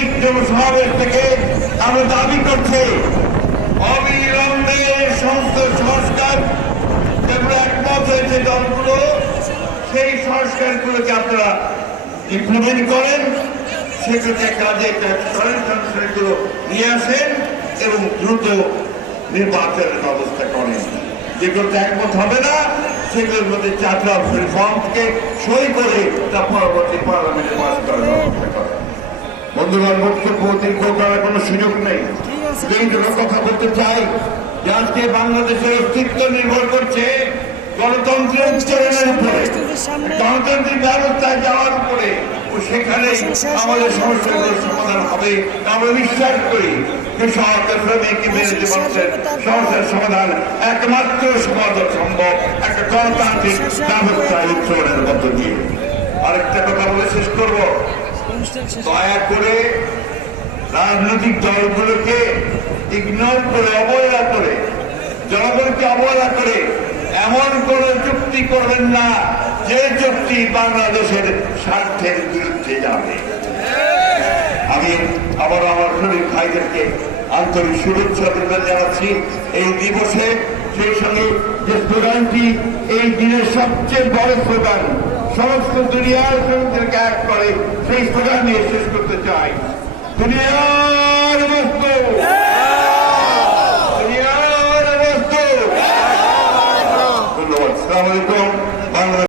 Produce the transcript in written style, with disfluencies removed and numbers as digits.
যৌক্তিক জনসমাবেশ থেকে আমরা দাবি করছি অবিলম্বে সংসদ সংস্কার যেগুলো একমত হয়েছে দলগুলো সেই সংস্কারগুলোকে আপনারা ইমপ্লিমেন্ট করেন, সেক্ষেত্রে কাজে সংস্কারগুলো নিয়ে আসেন এবং দ্রুত নির্বাচনের ব্যবস্থা করেন। যেগুলোতে একমত হবে না সেগুলোর মধ্যে চার্টার অফ রিফর্মকে সই করে তা পরবর্তী পার্লামেন্টে পাস করার ব্যবস্থা করেন। বন্ধুগণ, বক্তব্য দীর্ঘ করার কোনো সুযোগ নেই। এই জন্য কথা বলতে চাই যে আজকে বাংলাদেশের অস্তিত্ব নির্ভর করছে গণতন্ত্রের উচ্চারণের উপরে, গণতান্ত্রিক ব্যবস্থায় যাওয়ার উপরে, ও সেখানে আমাদের সমস্যাগুলোর সমাধান হবে। আমরা বিশ্বাস করি যে সরকার শ্রমিক মেনে সমস্যার সমাধান একমাত্র সমাধান সম্ভব একটা গণতান্ত্রিক ব্যবস্থায় উচ্চারণের মধ্য দিয়ে। আরেকটা কথা বলে শেষ করব, দয়া করে রাজনৈতিক দলগুলোকে ইগনোর করে, অবহেলা করে, জনগণকে অবহেলা করে এমন কোন চুক্তি করবেন না যে চুক্তি বাংলাদেশের স্বার্থের বিরুদ্ধে যাবে। আমি আবার আমার শরীর ভাইদেরকে আন্তরিক শুভেচ্ছা অভিনন্দন জানাচ্ছি এই দিবসে। সেই সঙ্গে যে স্লোগানটি এই দিনের সবচেয়ে বড় স্লোগান, সমস্ত দুনিয়ার শ্রমিকদেরকে এক করে, সেই স্লোগান নিয়ে শেষ করতে চাই। দুনিয়া